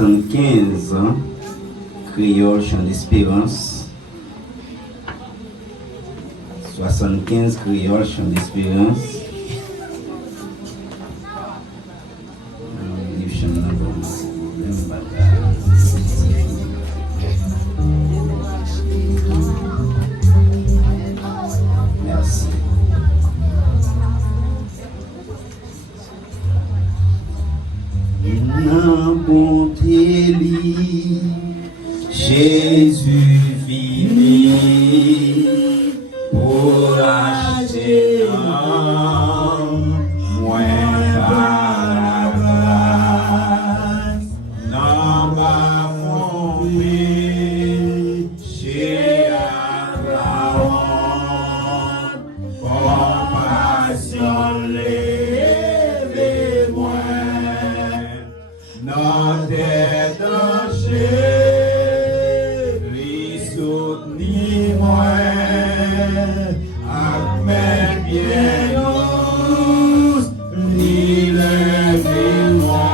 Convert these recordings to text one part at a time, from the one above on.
75 ans, Créole Chant d'Espérance. 75 Créole Chant d'Espérance. Merci. La bonté li, Jésus vini pour acheter moi par la grâce. Non pas mon péché à compassion levez moi. Non des dangers, lui soutenez-moi, avec mes pieds douces, lui levez-moi,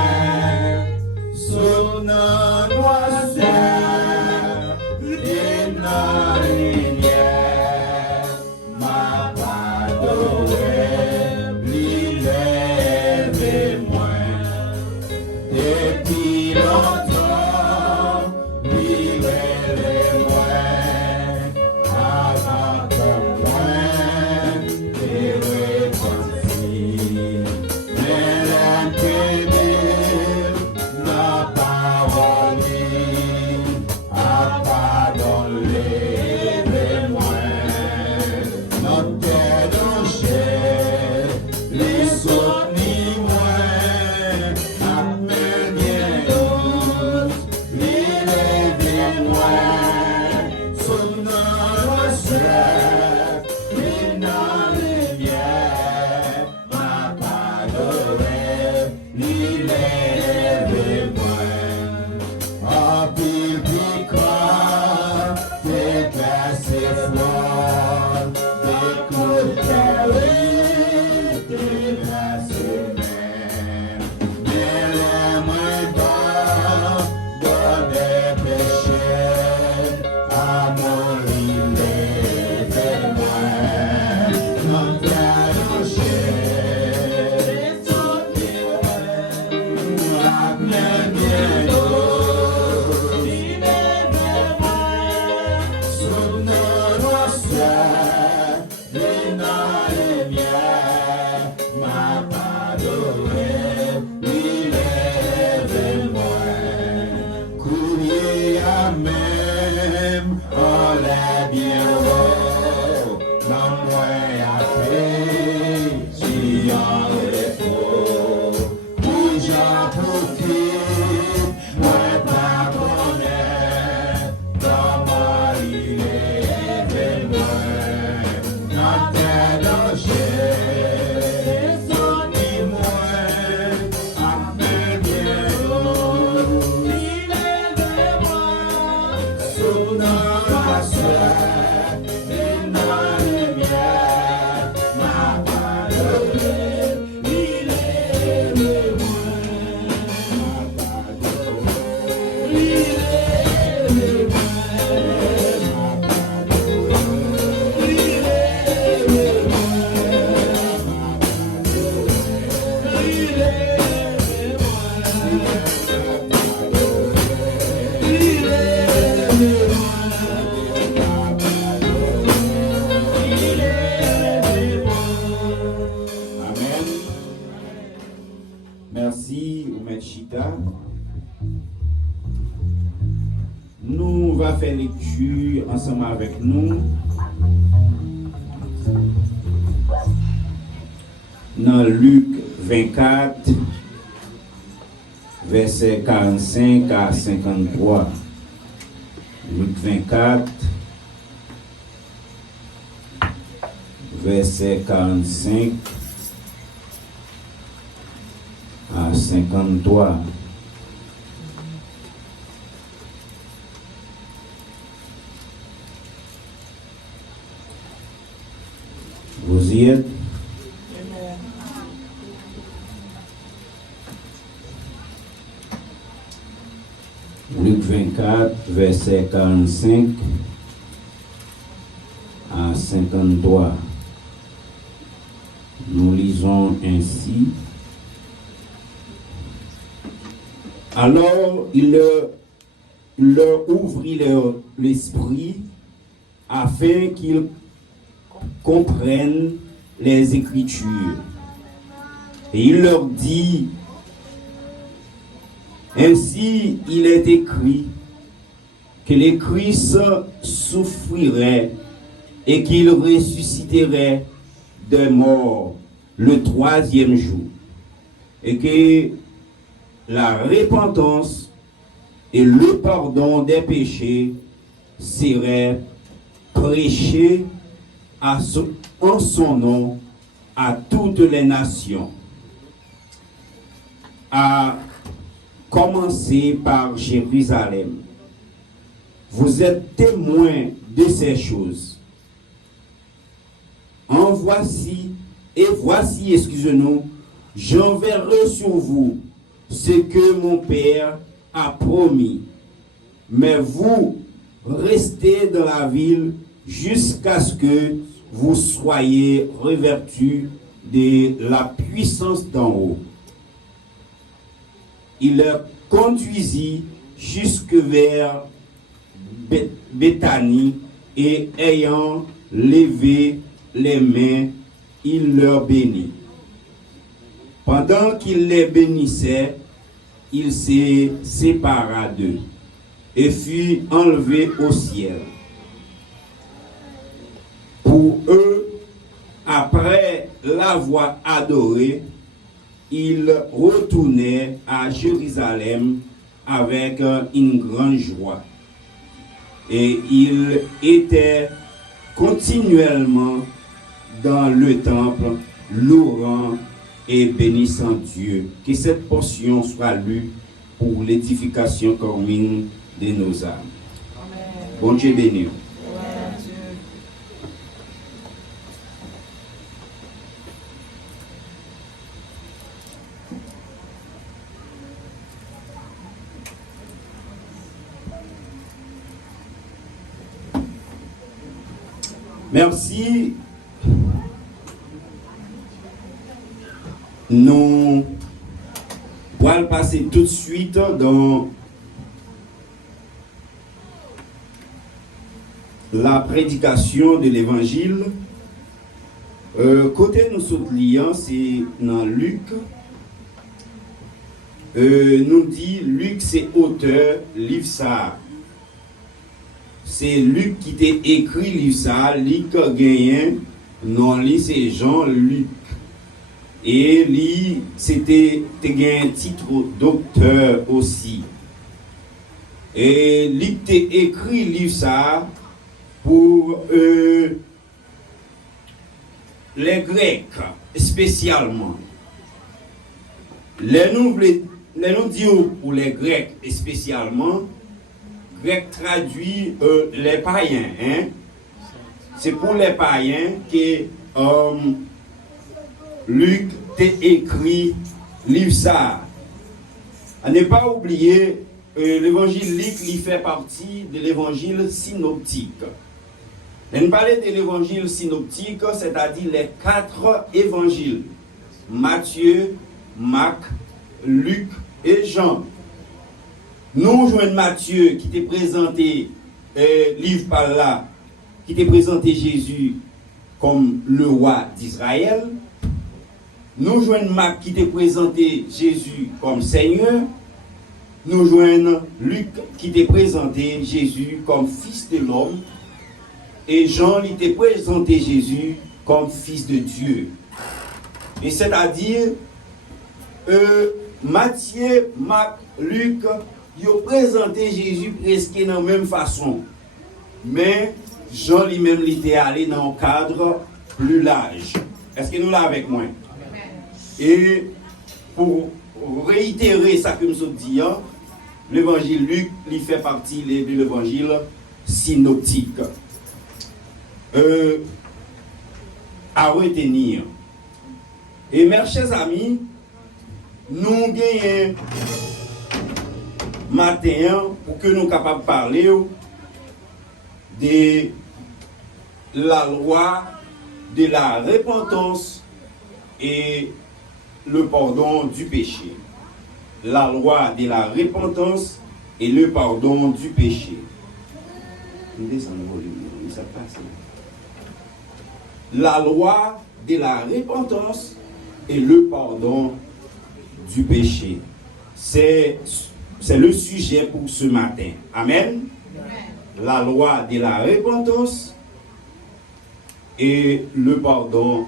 soutenez-moi, Seigneur, et dans lumière, ma pardonne, lui levez-moi. Depuis longtemps, vivez-les-moi, avant que moi, t'es repenti. Mais l'intérêt n'a pas volé, à pardonner les-moi. Notre danger, les soutenez-moi, Merci, Oumè Chita. Nous va faire lecture ensemble avec nous dans Luc 24, verset 45 à 53. Luc 24, verset 45 à 53. Vous y êtes? Luc 24, verset 45 à 53. Nous lisons ainsi. Alors il leur ouvrit l'esprit afin qu'ils comprennent les Écritures. Et il leur dit, ainsi il est écrit que le Christ souffrirait et qu'il ressusciterait des morts le 3e jour, et que la repentance et le pardon des péchés seraient prêchés en son nom à toutes les nations, à commencer par Jérusalem. Vous êtes témoins de ces choses. Voici, excusez-nous, j'enverrai sur vous ce que mon Père a promis. Mais vous restez dans la ville jusqu'à ce que vous soyez revêtus de la puissance d'en haut. Il les conduisit jusque vers Béthanie et ayant levé les mains, il leur bénit. Pendant qu'il les bénissait, il se sépara d'eux et fut enlevé au ciel. Pour eux, après l'avoir adoré, il retournait à Jérusalem avec une grande joie. Et il était continuellement dans le temple, louant et bénissant Dieu. Que cette portion soit lue pour l'édification commune de nos âmes. Amen. Bon Dieu béni. Merci. Nous allons passer tout de suite dans la prédication de l'évangile. Côté nous sommes liants, c'est dans Luc. Nous dit Luc, c'est auteur, livre ça. C'est Luc qui t'a écrit livre ça, Luc gagné, non, lui c'est Jean-Luc. Et lui, c'était un titre docteur aussi. Et lui t'a écrit livre ça pour les Grecs spécialement. Les nous disons pour les Grecs spécialement, Grec traduit les païens. Hein? C'est pour les païens que Luc t'a écrit livre ça. À ne pas oublier, l'évangile Luc il fait partie de l'évangile synoptique. On parlait de l'évangile synoptique, c'est-à-dire les 4 évangiles. Matthieu, Marc, Luc et Jean. Nous jouons Matthieu qui t'a présenté, livre par là, qui t'a présenté Jésus comme le roi d'Israël. Nous jouons Marc qui t'a présenté Jésus comme Seigneur. Nous jouons Luc qui t'a présenté Jésus comme Fils de l'homme. Et Jean qui t'a présenté Jésus comme Fils de Dieu. Et c'est-à-dire, Matthieu, Marc, Luc, ils ont présenté Jésus presque dans la même façon. Mais Jean lui-même était allé dans un cadre plus large. Est-ce que nous l'avons avec moi? Et pour réitérer ça que nous avons dit, l'évangile Luc il fait partie de l'évangile synoptique. À retenir. Et mes chers amis, nous gagnons matin pour que nous soyons capables de parler de la loi de la repentance et le pardon du péché. La loi de la repentance et le pardon du péché. La loi de la repentance et le pardon du péché. C'est le sujet pour ce matin. Amen. La loi de la repentance et le pardon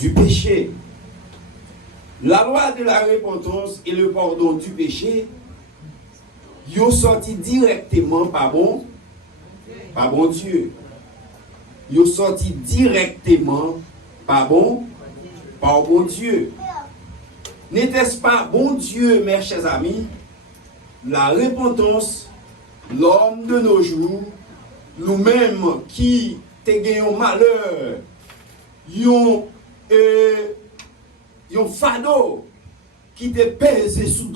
du péché. La loi de la repentance et le pardon du péché, ils ont sorti directement par bon Dieu. Ils ont sorti directement par bon Dieu. N'était-ce pas bon Dieu, mes chers amis, la repentance, l'homme de nos jours, nous-mêmes qui te gagnons malheur, yon fado qui te pèse sous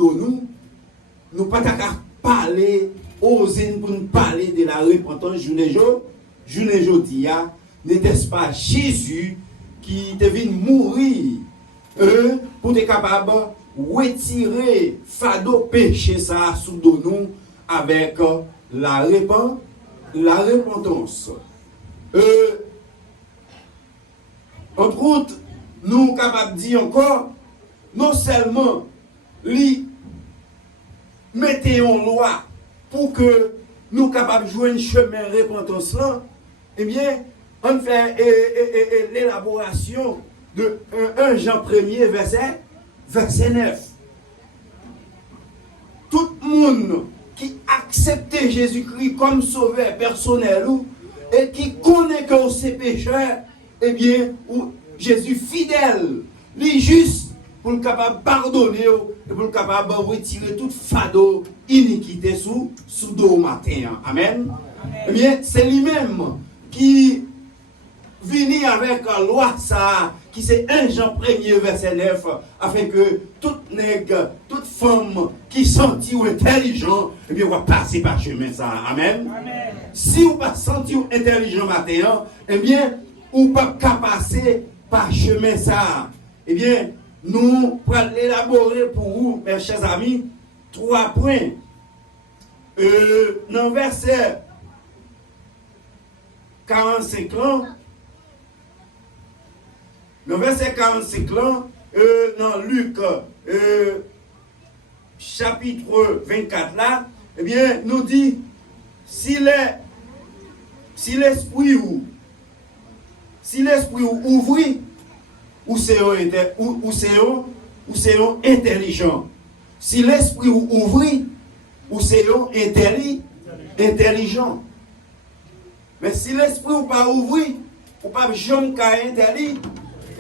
nous pas qu'à parler, oser pour nous parler de la repentance, journée jodi, n'était-ce pas Jésus qui te vient mourir pour être capable de retirer fado péché ça sous nous avec la repentance. Entre autres, nous sommes capables de dire encore, non seulement li mettez en loi pour que nous soyons capables de jouer un chemin de repentance là, eh bien, on fait l'élaboration de 1 Jean 1er, verset 9. Tout le monde qui accepte Jésus-Christ comme sauveur personnel et qui connaît que c'est pécheur, eh bien, Jésus fidèle, lui juste pour le capable de pardonner et pour le capable de retirer toute fado, iniquité sous dos matin. Amen. Eh bien, c'est lui-même qui vient avec la loi ça, qui c'est 1 Jean 1er verset 9, afin que toute nègre, toute femme qui sentit ou intelligent, eh bien, va passer par chemin ça. Amen. Amen. Si vous pas senti ou intelligent matin, eh bien, ou pas passer par chemin ça. Eh bien, nous allons élaborer pour vous, mes chers amis, 3 points. Dans le verset 45 ans, dans Luc chapitre 24 là, eh bien, nous dit, si l'esprit ouvre, ou c'est intelligent. Si l'esprit ouvre, ou c'est intelligent. Mais si l'esprit ou pas ouvert, ou pas jamais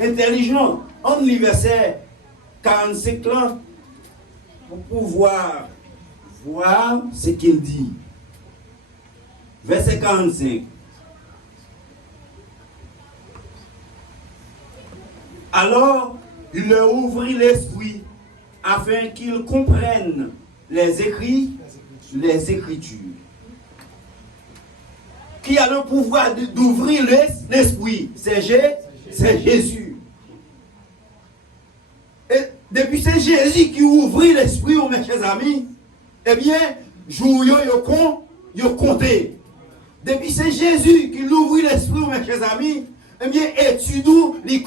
intelligent. En verset 45 là, pour pouvoir voir ce qu'il dit. Verset 45. Alors, il leur ouvrit l'esprit afin qu'ils comprennent les Écritures. Qui a le pouvoir d'ouvrir l'esprit? C'est Jésus. Et depuis c'est Jésus qui ouvre l'esprit, mes chers amis, eh bien, jour yo compté. Depuis c'est Jésus qui ouvre l'esprit, mes chers amis, eh bien, étude les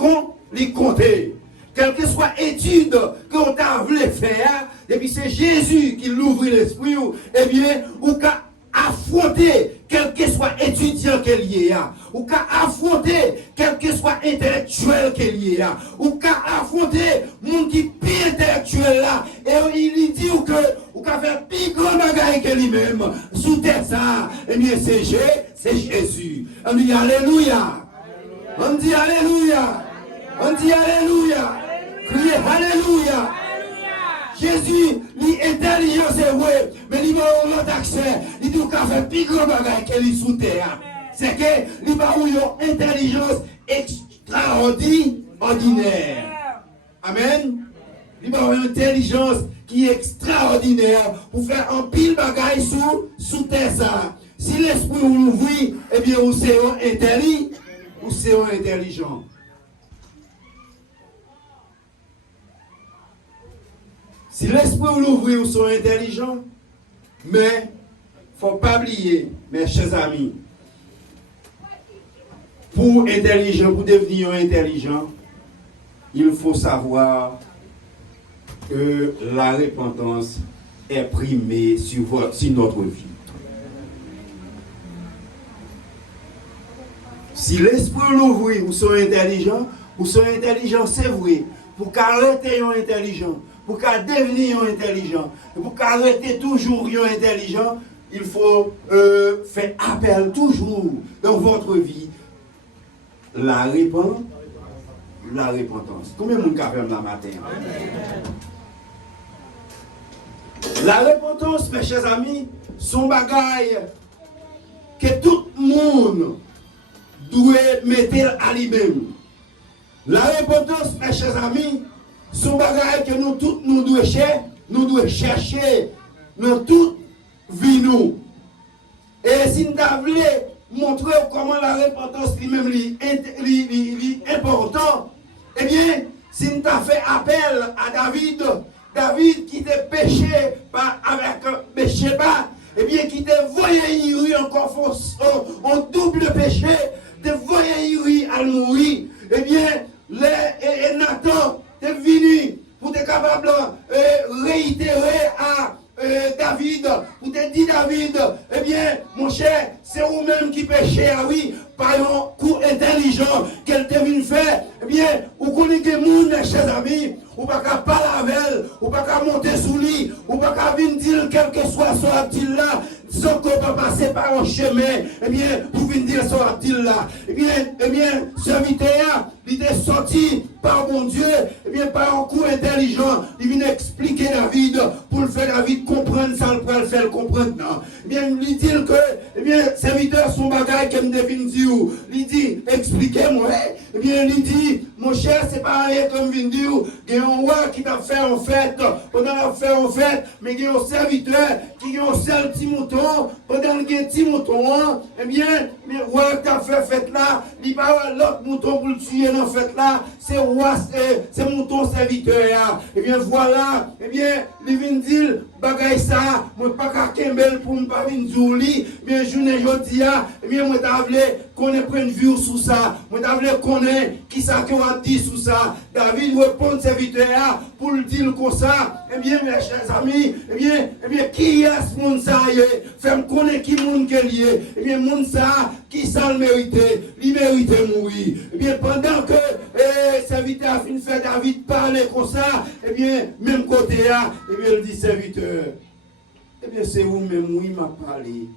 compter. Quelle que soit étude qu'on t'a voulu faire, depuis c'est Jésus qui l'ouvre l'esprit, eh bien, ou qu'à affronter quel que soit étudiant qu'il y a, ou qu'à affronter quel que soit intellectuel qu'il y a, ou qu'à affronter mon qui plus intellectuel là, et il dit ou qu'à faire plus grand bagaille que lui-même, sous terre ça, eh bien c'est Jésus. On dit Alléluia. On dit Alléluia. On dit Alléluia. Criez Alléluia. Jésus, l'intelligence c'est vrai, mais il m'a l'autre accès. Il dit qu'il fait plus grand bagage que lui sous terre. C'est que il m'a une intelligence extraordinaire. Amen. Il a une intelligence qui est extraordinaire pour faire un pile bagaille sous terre ça. Si l'esprit vous l'ouvre, eh bien, vous serez intelligent, vous serez intelligent. Si l'esprit vous l'ouvre, vous serez intelligent. Mais, il ne faut pas oublier, mes chers amis, pour devenir intelligent, il faut savoir que la repentance est primée sur notre vie. Si l'esprit l'ouvre, vous serez intelligent, c'est vrai. Pour qu'arrêter intelligent, pour qu'à devenir intelligent, pour qu'arrêter toujours intelligent, il faut faire appel toujours dans votre vie la repentance. Combien de monde a fait la matin? La repentance, mes chers amis, son bagaille que tout le monde doit mettre à lui-même. La repentance, mes chers amis, son bagaille que nous tous nous devons chercher dans toute vie nous. Et si nous voulons montrer comment la repentance lui-même est important, eh bien, si nous avons fait appel à David qui était péché avec péché bas, eh bien, qui était voyé encore en double péché, de voyé à mourir, eh bien, et Nathan est venu pour être capable de réitérer à David, pour te dire David, eh bien, mon cher, c'est vous-même qui péchez, ah oui, par un coup intelligent qu'elle te vient faire, eh bien, vous connaissez que monde, mes chers amis, ou pas qu'à parler avec elle, ou pas qu'à monter sous lui, ou pas qu'à venir dire quel que soit ce reptile là, sans qu'on va passer par un chemin, eh bien, pour venir dire ce reptile là, eh bien, serviteur, il est sorti par mon Dieu, eh bien, par un coup intelligent, il vient expliquer David, pour le faire David comprendre ça, le faire le faire comprendre, non. Eh bien, il dit que, eh bien, serviteur, son bagage, comme devine dire, il dit, expliquez-moi, eh bien, il dit, mon cher, c'est pas rien comme vient dire, il y a un roi qui t'a fait en fête, pendant la fait en fête, mais il y a un serviteur qui a un seul petit mouton, pendant qu'il y a un petit mouton, eh bien, le roi qui t'a fait fête là, il va avoir l'autre mouton pour le tuer dans la fête là, c'est roi, c'est mouton serviteur, eh bien, voilà, eh bien, il vient dire, bagay ça, moi pas qu'à Kembel pour ne pas venir jouer, mais je ne dis pas, eh bien, moi t'as voulu qu'on ait pris une vue sur ça, moi t'as voulu qu'on ait qui ça qu'on a dit sur ça, David répond serviteur pour le dire comme ça, eh bien, mes chers amis, eh bien, qui est ce monde ça, fais-moi connaître qui monde qui est lié, eh bien, monde ça, qui ça le méritait, il méritait mourir, eh bien, pendant que serviteur a fini de faire David parler comme ça, eh bien, même côté là, eh bien, il dit serviteur, eh bien, c'est vous-même, oui, m'a parlé.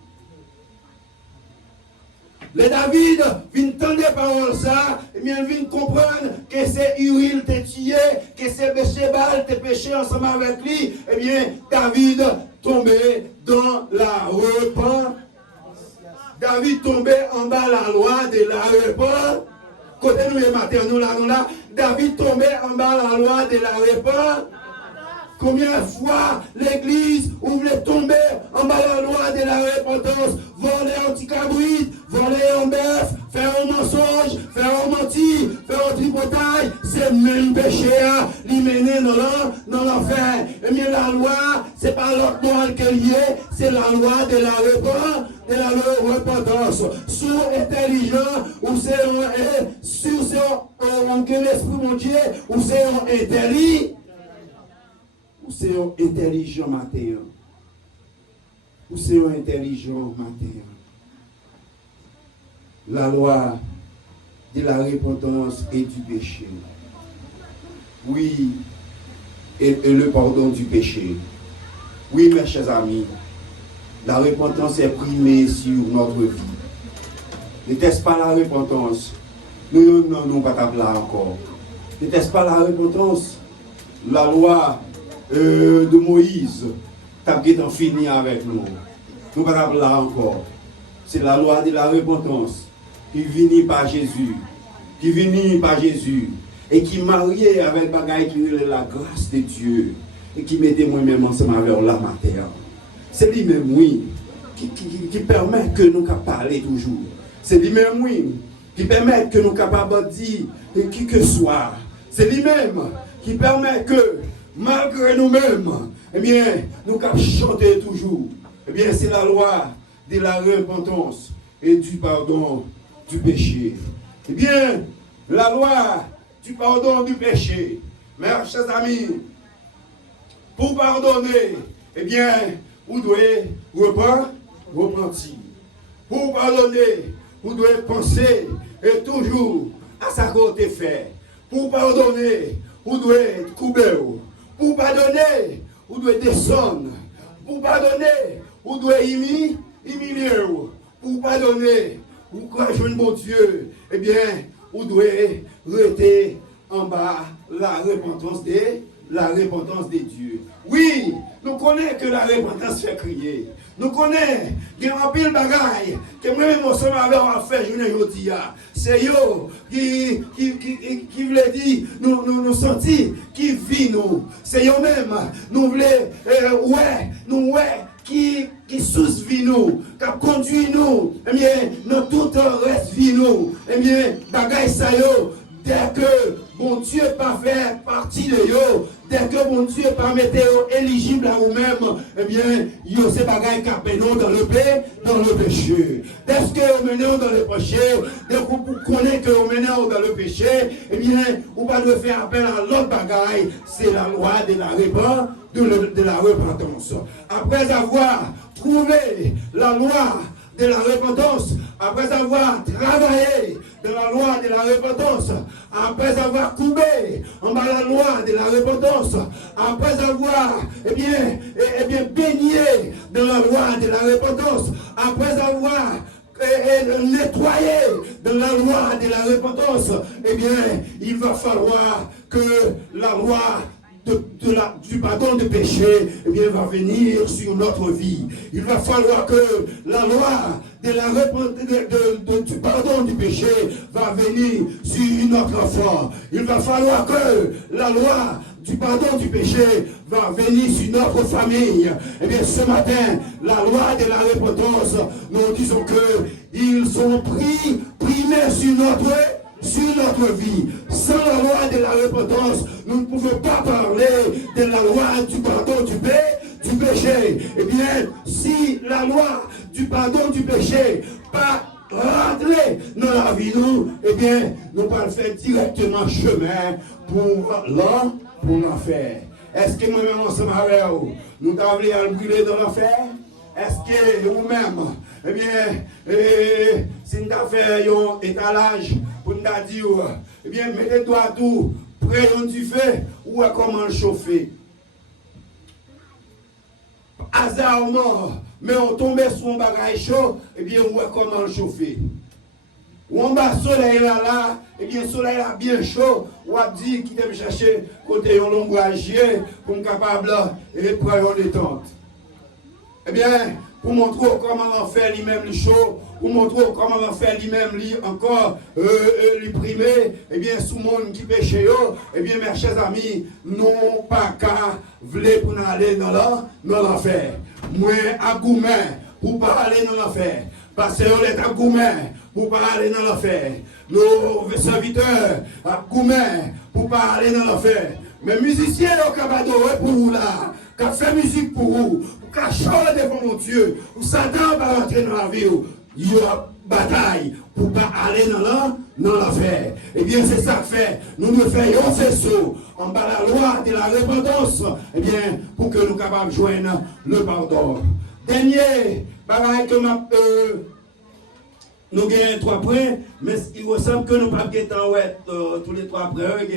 Les David viennent tendre des paroles ça, et bien viennent comprendre que c'est Uriel qui tué, que c'est Béchébal qui péché ensemble avec lui, et bien David tombé dans la repentance. David tombé en bas la loi de la repentance. Côté nous les matin, nous là, David tombé en bas la loi de la repentance. Combien de fois l'église voulait tomber en bas la loi de la repentance, voler un petit cabrit, voler un bœuf, faire un mensonge, faire un menti, faire un tripotage, c'est le même péché à l'y mener dans l'enfer. Et bien la loi, c'est pas l'autre morale qu'elle y est, c'est la loi de la repentance. Sous intelligent, ou c'est un que l'esprit mon Dieu, ou c'est un intelligent. Ou c'est un intelligent matin. Ou c'est un intelligent matin. La loi de la repentance et du péché. Oui, et le pardon du péché. Oui, mes chers amis, la repentance est primée sur notre vie. N'était-ce pas la repentance? Nous n'avons pas tablé encore. N'était-ce pas la repentance? La loi de Moïse, t'as bien fini avec nous. Nous ne sommes pas là encore. C'est la loi de la repentance qui vient par Jésus. Qui vient par Jésus. et qui mariait avec bagaille qui est la grâce de Dieu et qui mettait moi-même ensemble avec la matière. C'est lui-même, oui, qui permet que nous puissions parler toujours. C'est lui-même, oui, qui permet que nous soyons capables de dire qui que soit. C'est lui-même qui permet que, malgré nous-mêmes, eh bien, nous puissions chanter toujours. Eh bien, c'est la loi de la repentance et du pardon du péché. Eh bien, la loi du pardon du péché. Mes chers amis, pour pardonner, eh bien, vous devez repentir. Pour pardonner, vous devez penser et toujours à sa côté fait. Pour pardonner, vous devez couper. Pour pardonner, vous devez descendre. Pour pardonner, vous devez humilier. Pour pardonner, vous croyez un bon Dieu, eh bien, vous devez rester en bas la repentance des dieux. Oui, nous connaissons que la repentance fait crier. Nous connaissons qu'il y a un pile de bagaille que moi-même ensemble avec on fait journée aujourd'hui. C'est eux qui voulait dire, nous sentir, qui vit nous. C'est eux-mêmes, nous voulons, qui sous-vit nous, qui conduit nous, eh bien, dans tout le reste vie nous, eh bien, bagaille ça yo, dès que bon Dieu pas faire partie de yo, dès que bon Dieu pas mettre éligible à vous-même, eh bien, yo c'est bagaille qui nous dans le péché. Dès que vous menez dans le péché, dès que vous connaissez que vous menez dans le péché, eh bien, vous pas de faire appel à l'autre bagaille, c'est la loi de la repentance. Après avoir trouvé la loi de la repentance, après avoir travaillé de la loi de la repentance, après avoir coupé en bas la loi de la repentance, après avoir baigné dans la loi de la repentance, après avoir nettoyé dans la loi de la repentance, eh bien, il va falloir que la loi du pardon du péché, eh bien, va venir sur notre vie. Il va falloir que la loi du pardon du péché va venir sur notre enfant. Il va falloir que la loi du pardon du péché va venir sur notre famille. Eh bien, ce matin, la loi de la repentance, nous disons que ils sont primés sur notre vie. Sans la loi de la repentance, nous ne pouvons pas parler de la loi du pardon du péché. Eh bien, si la loi du pardon du péché pas rentrer dans la vie nous, eh bien, nous pas le faire directement chemin pour l'enfer. Est-ce que moi-même ensemble avec vous, nous t'avons à brûler dans l'enfer? Est-ce que vous-même, eh bien, si nous avons fait un étalage pour nous dire, eh bien, mettez-toi tout près du feu ou comment le chauffer? Hasardement, mais on tombe sur un bagage chaud, eh bien, on voit comment le chauffer. Ou en bas, le soleil là, eh bien, le soleil là bien chaud, on a dit qu'il aime chercher côté un ombragier pour être capable de prendre une détente. Eh bien, pour montrer comment on fait lui-même le chaud, pour montrer comment on fait lui-même encore lui primer, eh bien, sous le monde qui pêche, eh bien, mes chers amis, non pas qu'à vouloir pour aller dans l'enfer. Moi, à Goumen, pour pas aller dans l'enfer. Parce que on est à Goumen, pour pas aller dans l'enfer. Nos serviteurs, à Goumen, pour pas aller dans l'enfer. Mais musiciens, au cabado, pour vous là, qui fait musique pour vous, qui chantent devant mon Dieu, où Satan va rentrer dans la vie, il y a bataille pour ne pas aller dans l'enfer. Eh bien, c'est ça que fait. Nous devons faire un faisceau en bas la loi de la repentance, eh bien, pour que nous soyons capables de joindre le pardon. Dernier, pareil que nous gagnons 3 points, mais il ressemble que nous ne pouvons pas tous les 3 points, il y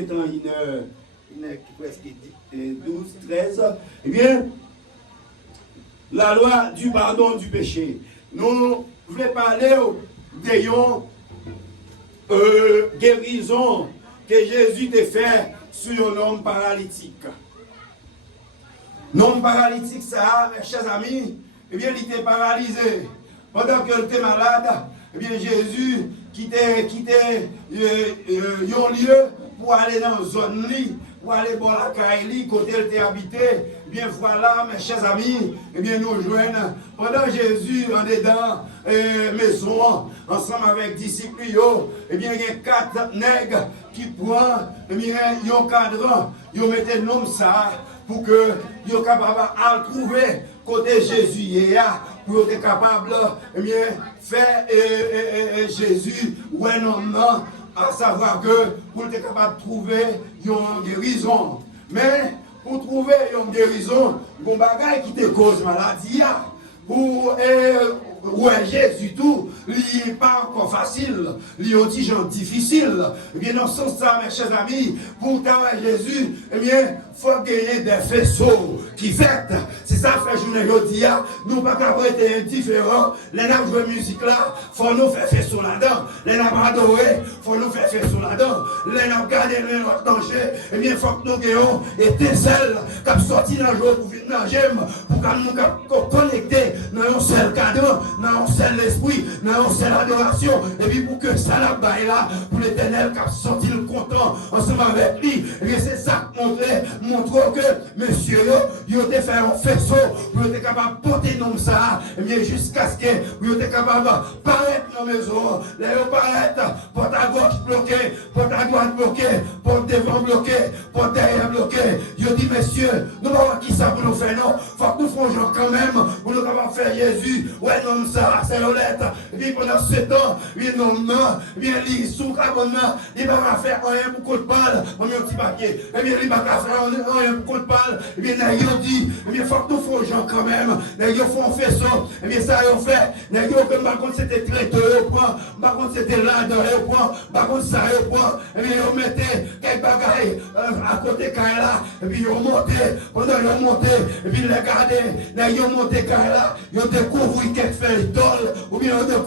a presque 12, 13. Eh bien, la loi du pardon du péché. Nous voulons parler d'ayons guérison que Jésus a fait sur un homme paralytique. L'homme paralytique, ça, mes chers amis, eh bien, il était paralysé. Pendant qu'il était malade, eh bien, Jésus quittait un lieu pour aller dans la zone, pour aller dans la caille, côté elle était habité. Eh bien voilà, mes chers amis, eh bien nous joignons pendant Jésus en dedans maison, ensemble avec disciples, eh bien il y a 4 nègres qui prennent, eh bien un cadran, ils mettent le nom ça pour que ils soient capables de trouver côté Jésus pour être capable de faire Jésus ou un homme, à savoir que pour être capable de trouver une guérison. Mais pour trouver une guérison, il y a des qui te cause maladie. Pour Jésus tout, il n'est pas encore facile, il est aussi difficile. Eh bien, dans ce sens, mes chers amis, pour travailler Jésus, eh bien, il faut gagner des faisceaux qui fêtent. C'est ça, frère journée, je dis, nous ne pouvons pas être indifférents. Les nappes de musique là, il faut nous faire faisceaux là-dedans. Les nappes adorés, il faut nous faire faisceaux là-dedans. Les nappes garder notre danger, eh bien, il faut que nous gagnions étincelles qui sortent dans le jour pour venir nager, pour que nous connecter dans un seul cadre, dans un seul esprit, dans une seule adoration. Et puis pour que ça la baille là, pour l'éternel qui a sorti le content ensemble avec lui. Et bien c'est ça qui montre que monsieur, il a fait un faisceau, pour être capable de porter nom ça, et bien jusqu'à ce que vous êtes capable de paraître dans la maison, les paraître, porte à gauche bloqué, porte à droite bloqué, porte devant bloqué, porte derrière bloqué. Je dis messieurs, nous ne savons pas qui ça pour nous faire, non. Il faut que nous fassions quand même, pour nous capables de faire Jésus, ouais non ça, c'est l'honnête. Et puis pendant ce temps, oui non, bien il sous carbone, il va pas faire rien pour qu'on parle, on met un petit papier, et bien il va pas faire rien pour qu'on parle, et bien il dit, et bien il faut que nous fassions quand même, il faut un faisceau, et bien ça ils ont fait, il faut que par contre c'était traiteur, par contre c'était là-dedans, par contre ça ils prend, et bien ils mettaient quelques bagailles à côté de là, et puis ils ont monté, pendant ils ont monté, et puis ils regardaient, ils ont monté là, ils ont découvert quelques feuilles d'ol, ou bien ils ont découvert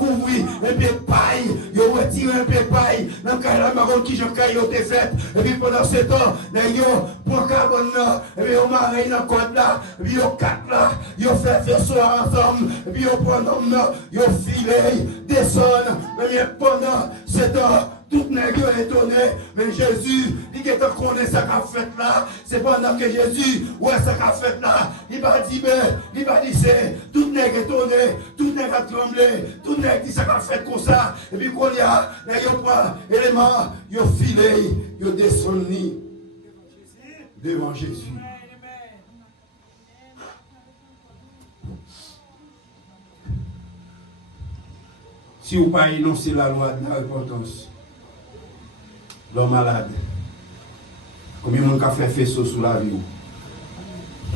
un peu de paille, ils ont retiré un peu de paille, dans le cas là, marron qui j'en caille, ils ont été fait, et puis pendant ce temps, ils ont pris carbone là, et puis ils ont marré dans le code là, et puis ils ont 4 là, ils ont fait faisceau ensemble, et puis ils ont pris l'homme là, ils ont filé, descendent, et bien pendant ce temps, tout nègre est étonné, mais Jésus, il dit que connaît ça qu'a fait là, c'est pendant que Jésus, ouais, ça qu'a fait là, il va dire, il va dire, c'est tout nègre est étonné, tout nègre a tremblé, tout nègre dit ça qu'a fait comme ça, et puis quand il y a, il prend l'élément, il filé, il descend devant Jésus. Si vous ne pas énoncer la loi de la repentance, l'homme malade, combien de monde a fait faisceau sous la vie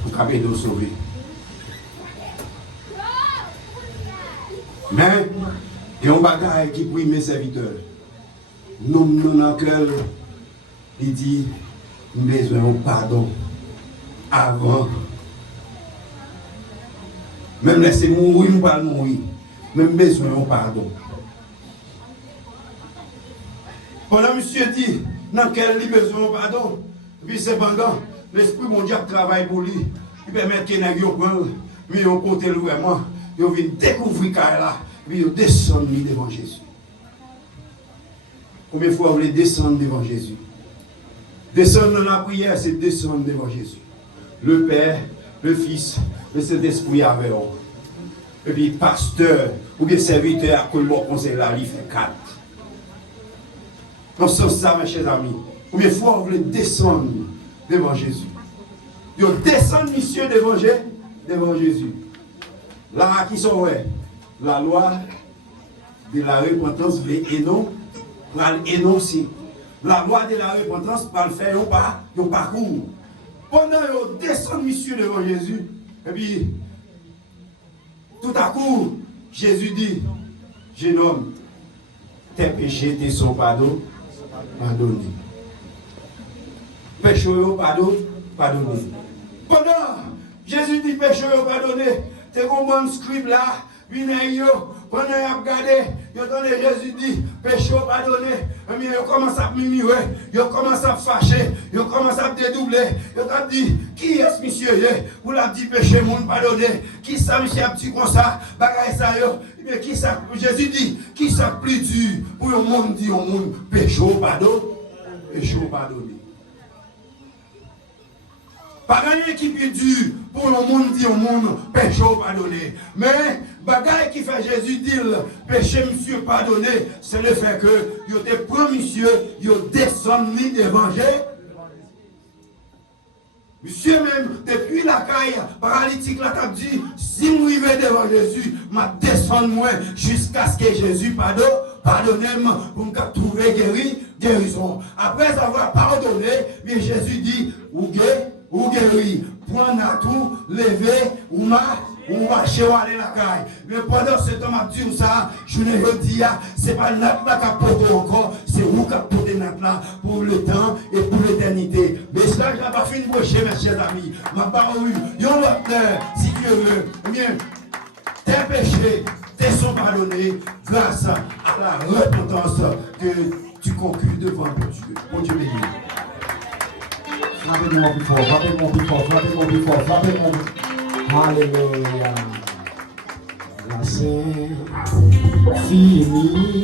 pour capter de sauver. Mais il y a un bagage qui prie mes serviteurs. Nous, dans le cœur, il dit, nous avons besoin de pardon avant. Même laisser mourir, nous ne pas mourir. Même besoin de pardon. Pendant monsieur dit, dans quel il besoin de pardon, puis cependant, l'esprit mondial travaille pour lui. Il permet qu'il n'ait pas mais il porte vraiment, il vient découvrir là, puis il descend devant Jésus. Combien de fois vous voulez descendre devant Jésus? Descendre dans la prière, c'est descendre devant Jésus. Le Père, le Fils, le Saint-Esprit avec vous. Et puis, pasteur, ou bien serviteur, que le conseil là, il fait 4. Dans ce sens, mes chers amis, combien de fois vous voulez descendre devant Jésus? Vous descendez, monsieur, devant Jésus. Là, qui sont ouais? La loi de la repentance va énoncer. La loi de la repentance va le faire au parcours. Pendant que vous descendez, monsieur, devant Jésus, et puis, tout à coup, Jésus dit, jeune homme, tes péchés te sont pardonnés. Péché pardonné. Pendant Jésus dit péché pardonné, t'es comme un scribe là, pendant il a regardé, Jésus dit péché pardonné, mais il commence à murmurer, il commence à fâcher, il commence à dédoubler, il a dit, qui est ce monsieur? Vous l'avez dit péché, monde pardonné, qui ça monsieur a dit comme ça, bagaille ça yo, mais qui ça, Jésus dit, qui ça plus dur pour le monde dit au monde péché pardon? péché pardonné. Pas gagner qui est dur pour le monde dire au monde péché pardonné. Mais bagaille qui fait Jésus dire péché monsieur pardonné, c'est le fait que il était promis monsieur, il descend d'évangile. Monsieur même, depuis la caille paralytique, la t'a dit, si nous vivons devant Jésus, m'a descendre moi jusqu'à ce que Jésus pardonne-moi pour me trouver guérison. Après avoir pardonné, mais Jésus dit, ou guéri, prendre à tout, lever, ou marcher ou aller la caille. Mais pendant ce temps, m'a dit ça, je ne dis pas, c'est pas notre là qui a porté encore, c'est vous qui a porté notre là pour le temps et pour l'éternité. Mais ça, je n'ai pas fini de brocher, mes chers amis. Ma parole, yon l'auteur, si tu veux, bien, tes péchés, tes sont pardonnés grâce à la repentance que tu conclus devant Dieu. Bon Dieu béni. Frappez-moi plus fort, frappez-moi plus fort, frappez-moi plus fort, frappez-moi plus fort. Alléluia. La c'est fini.